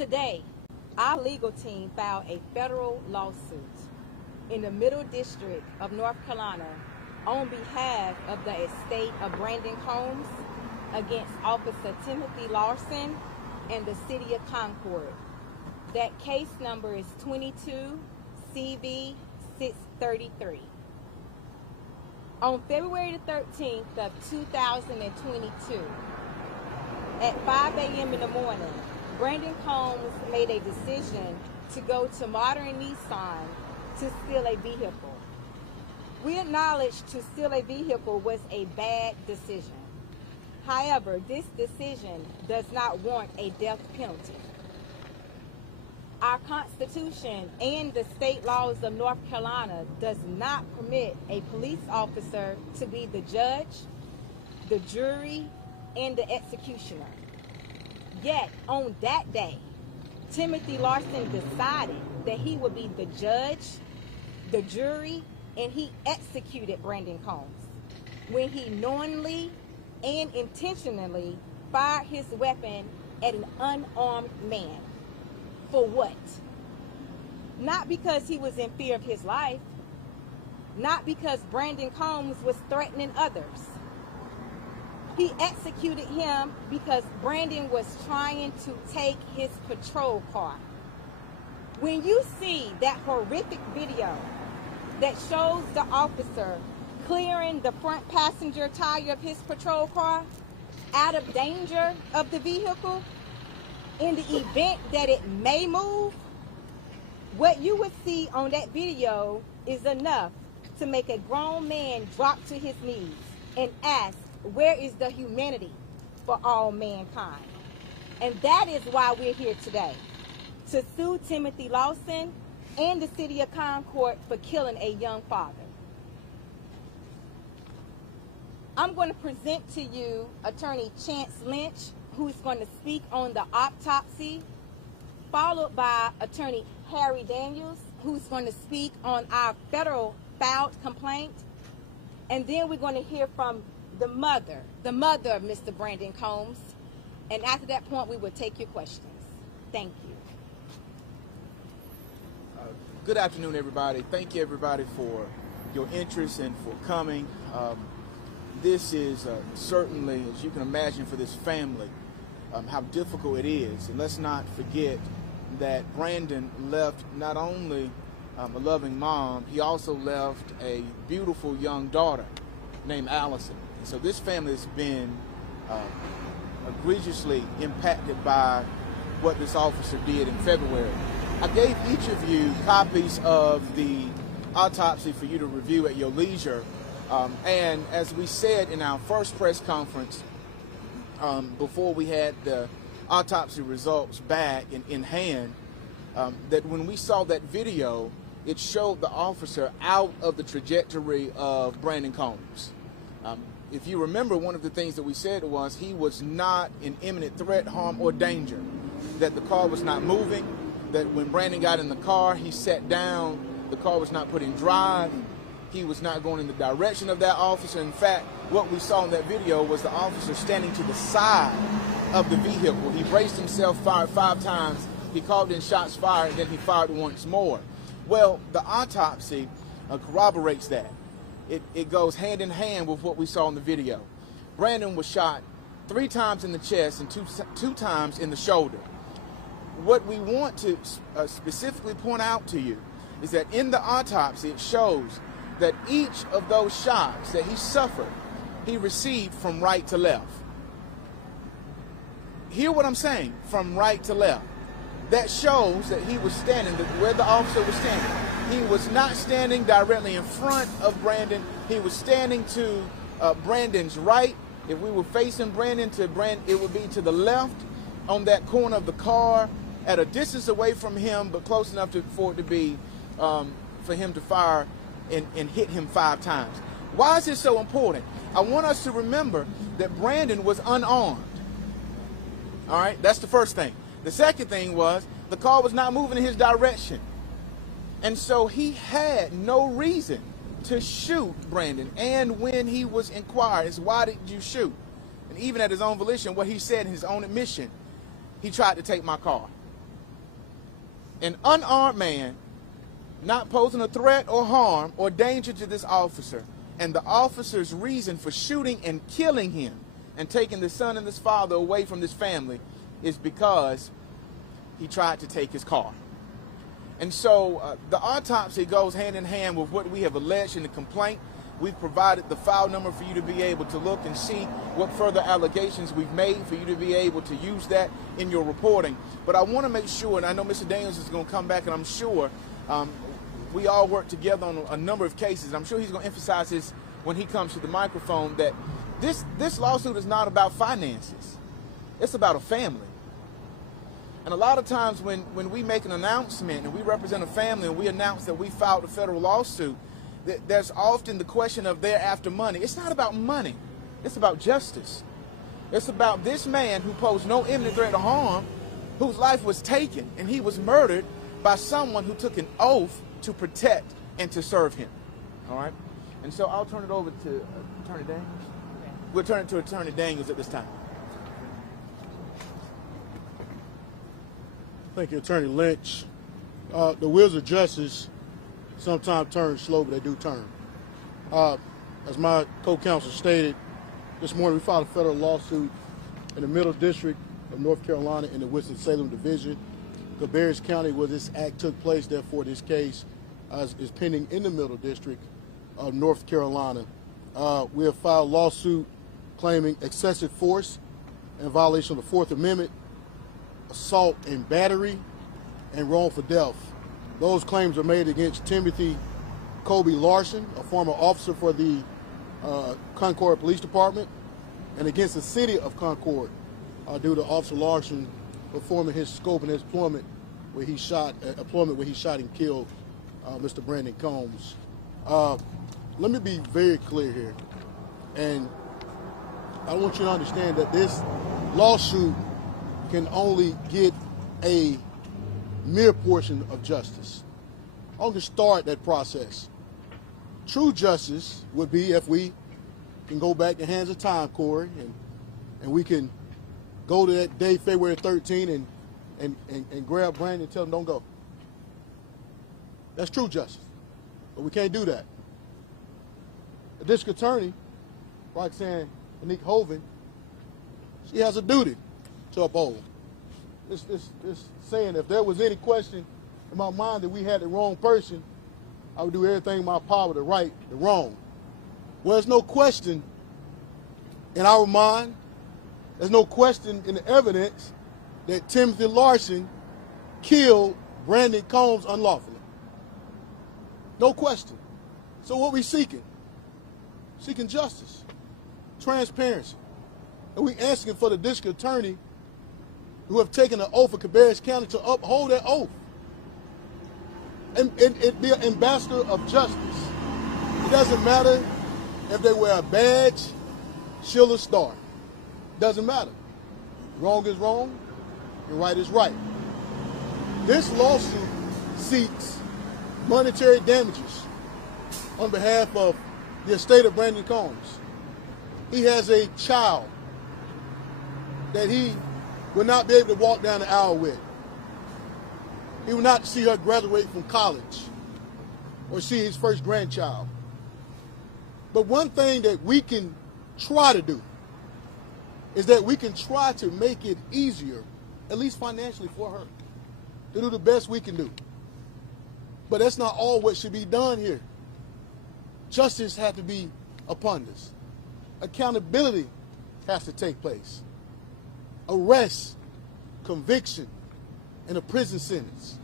Today, our legal team filed a federal lawsuit in the Middle District of North Carolina on behalf of the estate of Brandon Combs against Officer Timothy Larson and the City of Concord. That case number is 22 CV 633. On February the 13th of 2022, at 5 a.m. in the morning, Brandon Combs made a decision to go to Modern Nissan to steal a vehicle. We acknowledge to steal a vehicle was a bad decision. However, this decision does not warrant a death penalty. Our Constitution and the state laws of North Carolina does not permit a police officer to be the judge, the jury, and the executioner. Yet, on that day, Timothy Larson decided that he would be the judge, the jury, and he executed Brandon Combs when he knowingly and intentionally fired his weapon at an unarmed man. For what? Not because he was in fear of his life, not because Brandon Combs was threatening others. He executed him because Brandon was trying to take his patrol car. When you see that horrific video that shows the officer clearing the front passenger tire of his patrol car out of danger of the vehicle, in the event that it may move, what you would see on that video is enough to make a grown man drop to his knees and ask, where is the humanity for all mankind? And that is why we're here today, to sue Timothy Larson and the City of Concord for killing a young father. I'm going to present to you Attorney Chance Lynch, who's going to speak on the autopsy, followed by Attorney Harry Daniels, who's going to speak on our federal filed complaint. And then we're going to hear from the mother of Mr. Brandon Combs. And after that point, we will take your questions. Thank you. Good afternoon, everybody. Thank you, everybody, for your interest and for coming. This is certainly, as you can imagine, for this family, how difficult it is. And let's not forget that Brandon left not only a loving mom, he also left a beautiful young daughter named Allison. And so this family has been egregiously impacted by what this officer did in February. I gave each of you copies of the autopsy for you to review at your leisure. And as we said in our first press conference, before we had the autopsy results back in hand, that when we saw that video, it showed the officer out of the trajectory of Brandon Combs. If you remember, one of the things that we said was he was not in imminent threat, harm, or danger, that the car was not moving, that when Brandon got in the car, he sat down, the car was not put in drive, he was not going in the direction of that officer. In fact, what we saw in that video was the officer standing to the side of the vehicle. He braced himself, fired 5 times, he called in shots fired, and then he fired once more. Well, the autopsy corroborates that. It goes hand in hand with what we saw in the video. Brandon was shot 3 times in the chest and two times in the shoulder. What we want to specifically point out to you is that in the autopsy, it shows that each of those shots that he suffered, he received from right to left. Hear what I'm saying, from right to left. That shows that he was standing, where the officer was standing. He was not standing directly in front of Brandon. He was standing to Brandon's right. If we were facing Brandon, it would be to the left on that corner of the car, at a distance away from him, but close enough for it to be, for him to fire and hit him 5 times. Why is this so important? I want us to remember that Brandon was unarmed. All right, that's the first thing. The second thing was the car was not moving in his direction. And so he had no reason to shoot Brandon. And when he was inquired as why did you shoot? And even at his own volition, what he said in his own admission, he tried to take my car. An unarmed man not posing a threat or harm or danger to this officer, and the officer's reason for shooting and killing him and taking the son and his father away from this family is because he tried to take his car. And so the autopsy goes hand in hand with what we have alleged in the complaint. We've provided the file number for you to be able to look and see what further allegations we've made for you to be able to use that in your reporting. But I want to make sure, and I know Mr. Daniels is going to come back, and I'm sure we all work together on a number of cases. And I'm sure he's going to emphasize this when he comes to the microphone, that this lawsuit is not about finances. It's about a family. And a lot of times when we make an announcement and we represent a family and we announce that we filed a federal lawsuit, there's often the question of they're after money. It's not about money. It's about justice. It's about this man who posed no imminent threat of harm, whose life was taken, and he was murdered by someone who took an oath to protect and to serve him. All right? And so I'll turn it over to Attorney Daniels. We'll turn it to Attorney Daniels at this time. Thank you, Attorney Lynch. The wheels of justice sometimes turn slow, but they do turn. As my co-counsel stated, this morning we filed a federal lawsuit in the Middle District of North Carolina in the Winston-Salem Division. Cabarrus County, where this act took place, therefore this case is pending in the Middle District of North Carolina. We have filed a lawsuit claiming excessive force in violation of the Fourth Amendment, assault and battery, and wrongful death. Those claims are made against Timothy Larson, a former officer for the Concord Police Department, and against the city of Concord due to Officer Larson performing his scope and his employment where he shot and killed Mr. Brandon Combs. Let me be very clear here, and I want you to understand that this lawsuit can only get a mere portion of justice. I'm going to start that process. True justice would be if we can go back the hands of time, Corey, and we can go to that day, February 13, and grab Brandon and tell him don't go. That's true justice. But we can't do that. The district attorney, Roxanne Monique Hoven, she has a duty to uphold. This saying, if there was any question in my mind that we had the wrong person, I would do everything in my power to right the wrong. Well, there's no question in our mind, there's no question in the evidence that Timothy Larson killed Brandon Combs unlawfully. No question. So what we seeking? Seeking justice, transparency. And we asking for the district attorney who have taken an oath of Cabarrus County to uphold that oath and be an ambassador of justice. It doesn't matter if they wear a badge, shield, or star. Doesn't matter. Wrong is wrong, and right is right. This lawsuit seeks monetary damages on behalf of the estate of Brandon Combs. He has a child that he will not be able to walk down the aisle with. He will not see her graduate from college or see his first grandchild. But one thing that we can try to do is that we can try to make it easier, at least financially for her, to do the best we can do. But that's not all what should be done here. Justice has to be upon us. Accountability has to take place. Arrest, conviction, and a prison sentence.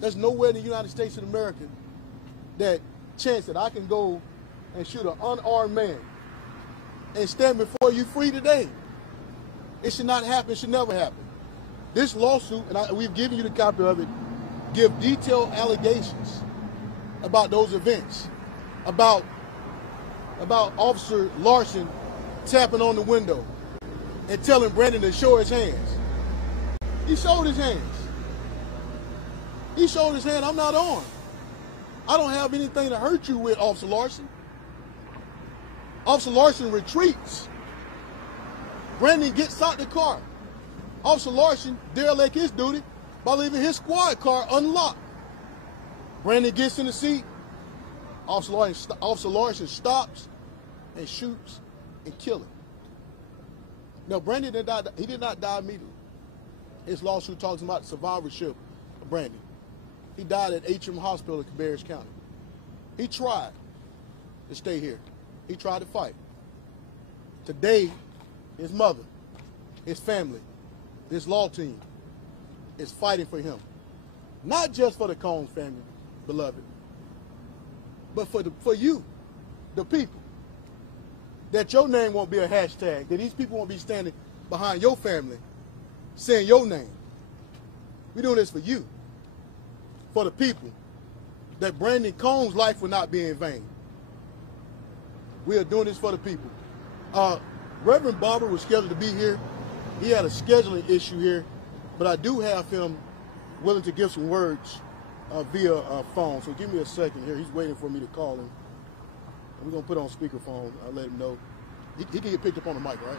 There's nowhere in the United States of America that chance that I can go and shoot an unarmed man and stand before you free today. It should not happen. It should never happen. This lawsuit, and we've given you the copy of it, give detailed allegations about those events, about Officer Larson tapping on the window and telling Brandon to show his hands. He showed his hands. He showed his hand. I'm not armed. I don't have anything to hurt you with, Officer Larson. Officer Larson retreats. Brandon gets out the car. Officer Larson derelict his duty by leaving his squad car unlocked. Brandon gets in the seat. Officer Larson stops and shoots and kills him. Now, Brandon did not die immediately. His lawsuit talks about survivorship of Brandon. He died at Atrium Hospital in Cabarrus County. He tried to stay here. He tried to fight. Today, his mother, his family, this law team is fighting for him. Not just for the Combs family, beloved, but for you, the people. That your name won't be a hashtag, that these people won't be standing behind your family saying your name. We're doing this for you, for the people, that Brandon Combs' life will not be in vain. We are doing this for the people. Reverend Barber was scheduled to be here. He had a scheduling issue here, but I do have him willing to give some words via phone. So give me a second here. He's waiting for me to call him. We're going to put on speakerphone. I'll let him know. He can get picked up on the mic, right?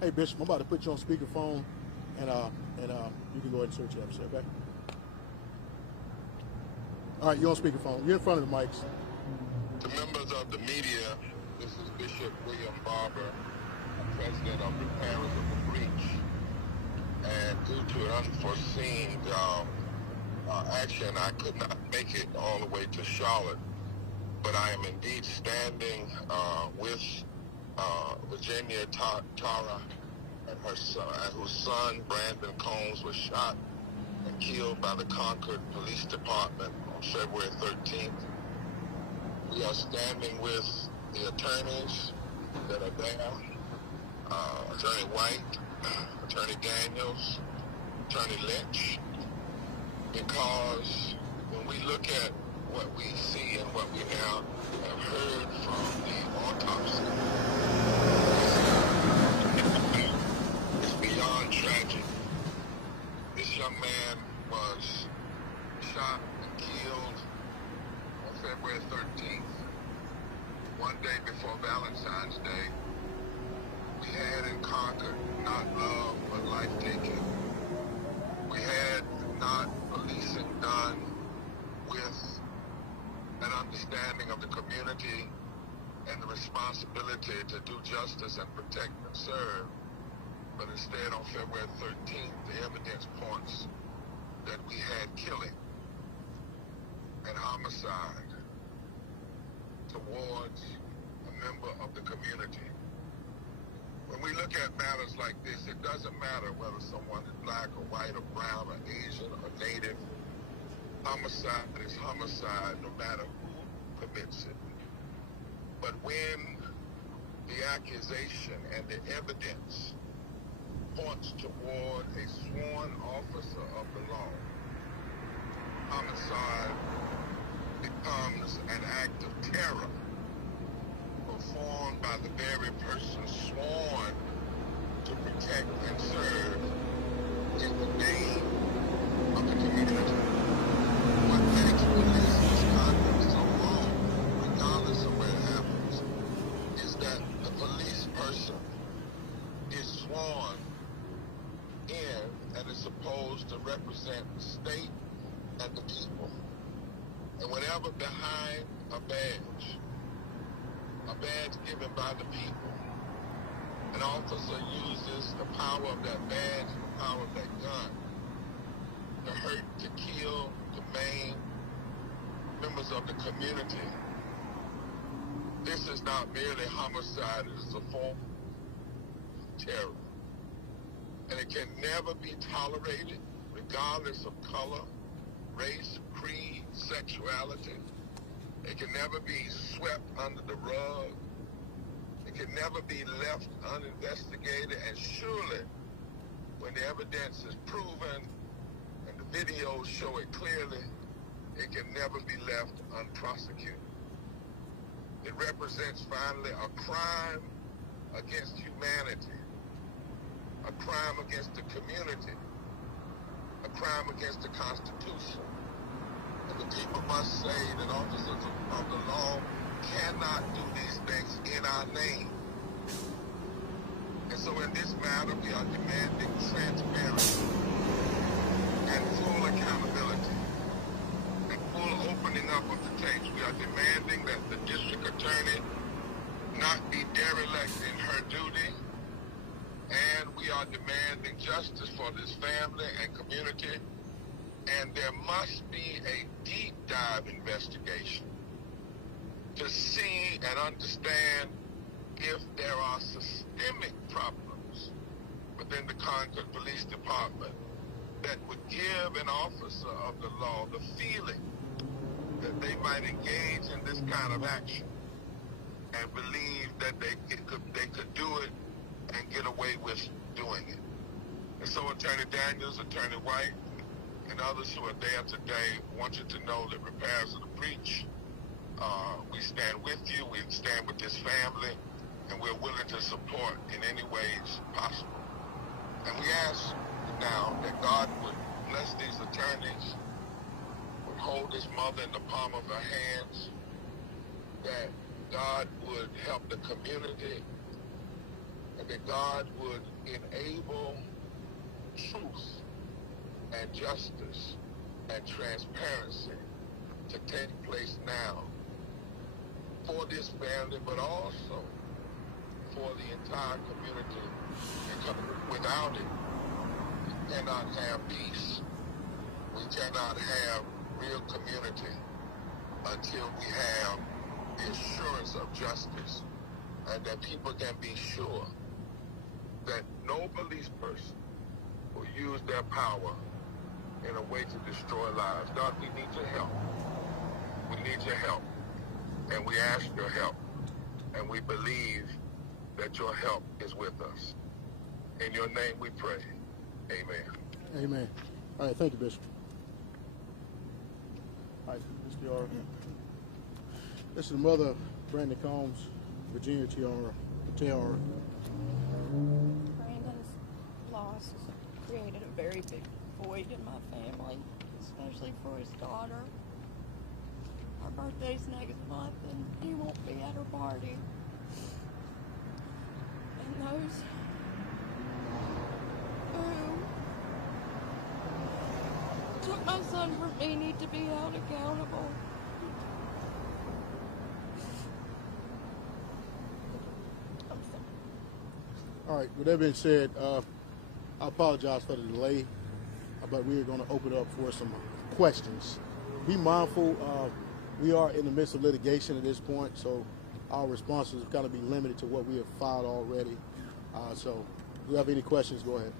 Hey, Bishop, I'm about to put you on speakerphone, and you can go ahead and search it up, sir, okay? All right, you're on speakerphone. You're in front of the mics. To members of the media, this is Bishop William Barber, president of Repairers of the Breach. And due to an unforeseen action, I could not make it all the way to Charlotte. But I am indeed standing with Virginia Tara and her son, whose son, Brandon Combs, was shot and killed by the Concord Police Department on February 13th. We are standing with the attorneys that are there, Attorney White, Attorney Daniels, Attorney Lynch, because when we look at what we see and what we now have heard from the autopsy, it's beyond tragic. This young man was shot and killed on February 13th, one day before Valentine's Day. We had in Concord not love but life taking. We had not policing done with an understanding of the community and the responsibility to do justice and protect and serve. But instead, on February 13th, the evidence points that we had killing and homicide towards a member of the community. When we look at matters like this, it doesn't matter whether someone is black or white or brown or Asian or native. Homicide is homicide no matter who commits it. But when the accusation and the evidence points toward a sworn officer of the law, homicide becomes an act of terror performed by the very person sworn to protect and serve in the name of the community. What makes police misconduct so wrong, regardless of where it happens, is that the police person is sworn in and is supposed to represent the state and the people. And whenever behind a badge given by the people, an officer uses the power of that badge, the power of that gun, to hurt, to kill, to maim members of the community, this is not merely homicide, it is a form of terror. And it can never be tolerated, regardless of color, race, creed, sexuality. It can never be swept under the rug. It can never be left uninvestigated. And surely, when the evidence is proven and the videos show it clearly, it can never be left unprosecuted. It represents finally a crime against humanity, a crime against the community, a crime against the Constitution. And the people must say that officers of the law not do these things in our name. And so in this matter, we are demanding transparency and full accountability and full opening up of the tapes. We are demanding that the district attorney not be derelict in her duty, and we are demanding justice for this family and community, and there must be a deep dive investigation to see and understand if there are systemic problems within the Concord Police Department that would give an officer of the law the feeling that they might engage in this kind of action and believe that they could do it and get away with doing it. And so Attorney Daniels, Attorney White, and others who are there today want you to know that repairs of the breach, we stand with you, we stand with this family, and we're willing to support in any ways possible. And we ask now that God would bless these attorneys, would hold his mother in the palm of her hands, that God would help the community, and that God would enable truth and justice and transparency to take place now for this family, but also for the entire community. Because without it, we cannot have peace. We cannot have real community until we have the assurance of justice, and that people can be sure that no police person will use their power in a way to destroy lives. God, we need your help. We need your help. And we ask your help. And we believe that your help is with us. In your name we pray. Amen. Amen. All right, thank you, Bishop. All right, Mr. Yara. This is the mother of Brandon Combs, Virginia Tiara. Brandon's loss created a very big void in my family, especially for his daughter. Our birthday's next month, and he won't be at her party. And those who took my son from me need to be held accountable. All right, with that being said, I apologize for the delay, but we are going to open it up for some questions. Be mindful, we are in the midst of litigation at this point, so our responses have got to be limited to what we have filed already. So if you have any questions, go ahead.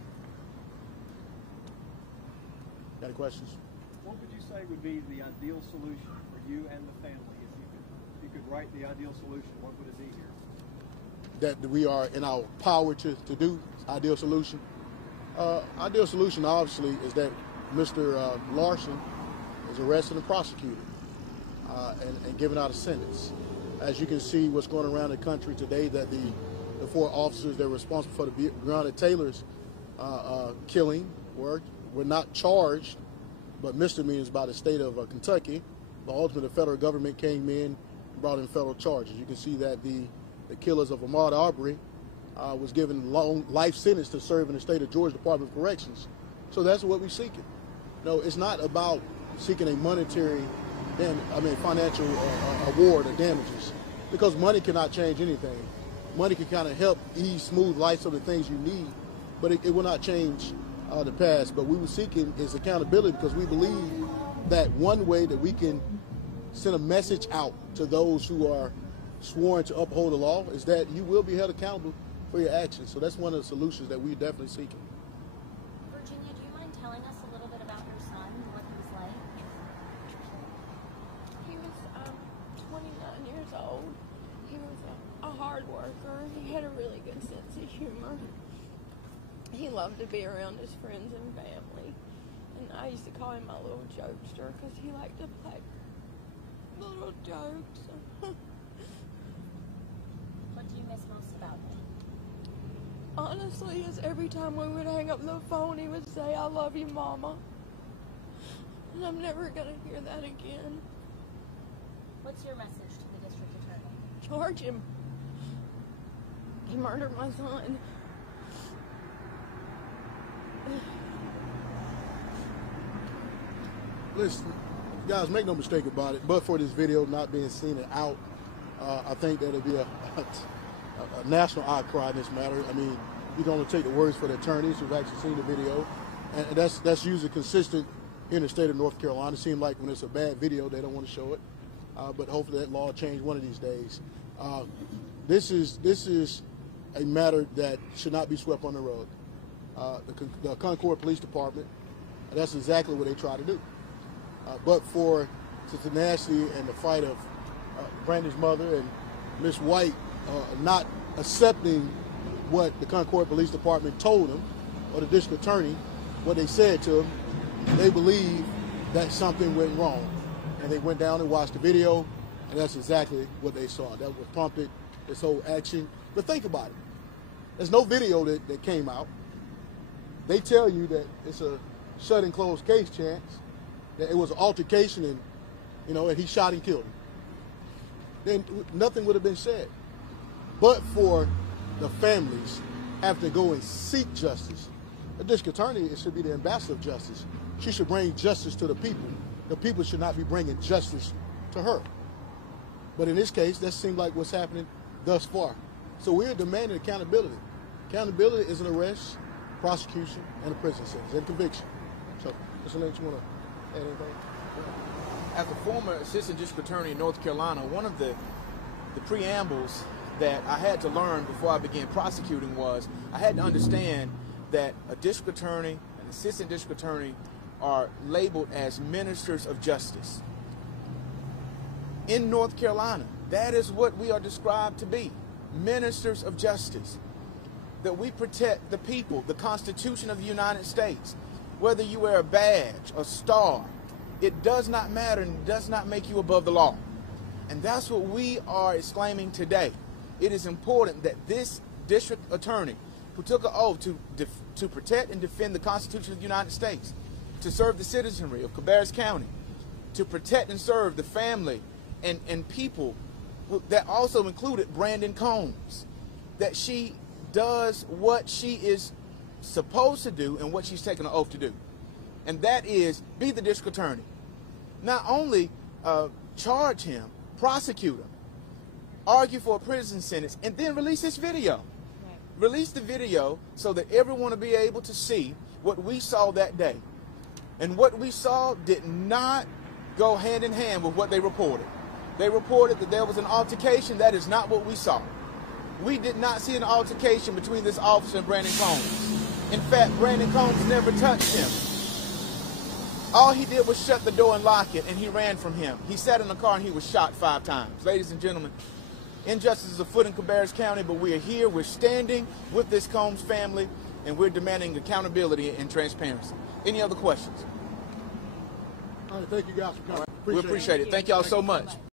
Got any questions? What would you say would be the ideal solution for you and the family? If you could write the ideal solution, what would it be here? That we are in our power to do. Ideal solution. Ideal solution, obviously, is that Mr. Larson is arrested and prosecuted and given out a sentence. As you can see, what's going around the country today, that the 4 officers that were responsible for the Breonna Taylor's killing were not charged, but misdemeanors by the state of Kentucky. But ultimately, the federal government came in and brought in federal charges. You can see that the killers of Ahmaud Arbery was given life sentence to serve in the state of Georgia Department of Corrections. So that's what we're seeking. No, it's not about seeking a monetary, financial award or damages, because money cannot change anything. Money can kind of help ease, smooth life of the things you need, but it will not change the past. But we were seeking is accountability, because we believe that one way that we can send a message out to those who are sworn to uphold the law is that you will be held accountable for your actions. So that's one of the solutions that we're definitely seeking. Virginia, do you mind telling us a little bit about your son and what he was like? He was 29 years old. He was a hard worker. He had a really good sense of humor. He loved to be around his friends and family. And I used to call him my little jokester because he liked to play little jokes. What do you miss most about him? Honestly, is every time we would hang up the phone, he would say, "I love you, Mama." And I'm never going to hear that again. What's your message to the district attorney? charge him. He murdered my son. Listen, guys, make no mistake about it, but for this video not being seen and out, I think that it'll be a national outcry in this matter. I mean, you can only take the words for the attorneys who've actually seen the video, and that's usually consistent here in the state of North Carolina. It seems like when it's a bad video, they don't want to show it, but hopefully that law will change one of these days. This is a matter that should not be swept on the rug. The Concord Police Department, that's exactly what they try to do. But for the tenacity and the fight of Brandon's mother and Miss White not accepting what the Concord Police Department told them, or the district attorney, what they said to them, they believe that something went wrong. And they went down and watched the video, and that's exactly what they saw. That what prompted this whole action. But think about it. There's no video that came out. They tell you that it's a shut and closed case chance, that it was an altercation and, and he shot and killed him. Then nothing would have been said. But for the families having to go and seek justice, the district attorney should be the ambassador of justice. She should bring justice to the people. The people should not be bringing justice to her. But in this case, that seems like what's happening thus far. So we're demanding accountability. Accountability is an arrest, prosecution, and a prison sentence, and conviction. So, Mr. Lynch, you want to add anything? As a former assistant district attorney in North Carolina, one of the preambles that I had to learn before I began prosecuting was I had to understand that a district attorney, an assistant district attorney, are labeled as ministers of justice. In North Carolina, that is what we are described to be, ministers of justice. That we protect the people, the Constitution of the United States. Whether you wear a badge, a star, it does not matter and does not make you above the law. And that's what we are exclaiming today. It is important that this district attorney, who took an oath to protect and defend the Constitution of the United States, to serve the citizenry of Cabarrus County, to protect and serve the family and people that also included Brandon Combs, that she does what she is supposed to do and what she's taken an oath to do. And that is be the district attorney. Not only charge him, prosecute him, argue for a prison sentence, and then release this video. Right. Release the video so that everyone will be able to see what we saw that day. And what we saw did not go hand in hand with what they reported. They reported that there was an altercation. That is not what we saw. We did not see an altercation between this officer and Brandon Combs. In fact, Brandon Combs never touched him. All he did was shut the door and lock it, and he ran from him. He sat in the car and he was shot 5 times. Ladies and gentlemen, injustice is afoot in Cabarrus County, but we are here. We're standing with this Combs family, and we're demanding accountability and transparency. Any other questions? All right, thank you guys for coming. We appreciate it. Thank y'all so much.